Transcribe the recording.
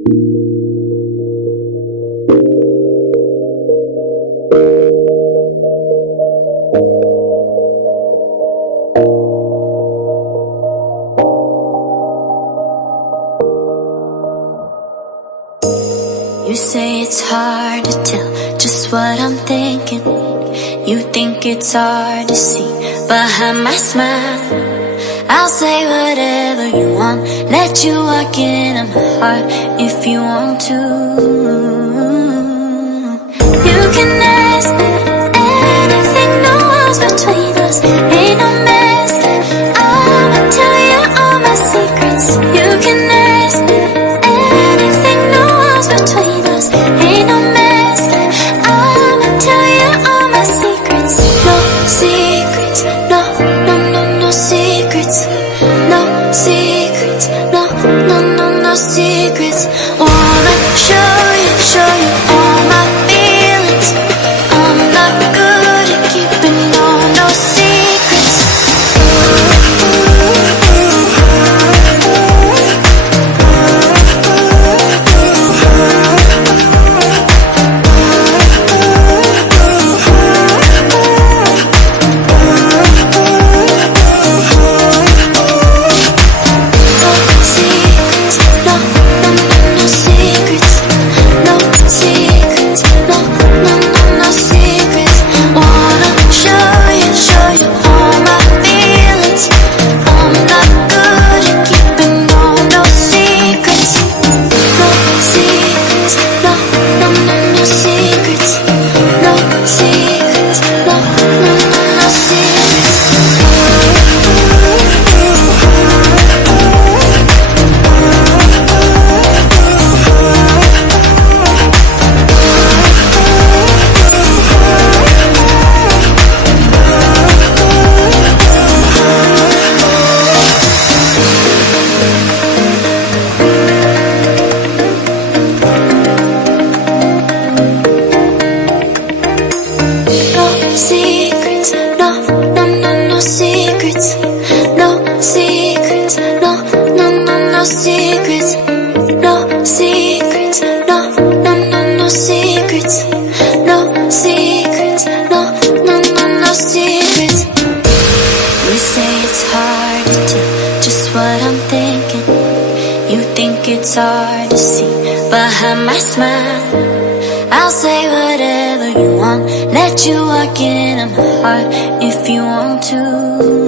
You say it's hard to tell just what I'm thinking. You think it's hard to see behind my smile. I'll say whatever you want, let you walk into my heart if you want to. You can ask me anything, no walls between us, ain't no mask. I'ma tell you all my secrets. You can ask me anything, no walls between us, ain't no mask. I'ma tell you all my secrets. No secrets, no, no, no, no secrets. No secrets, no, no, no, no secrets. Wanna show you all my feelings. I'm not good at keeping no secrets. It's hard to see behind my smile. I'll say whatever you want, let you walk into my heart if you want to.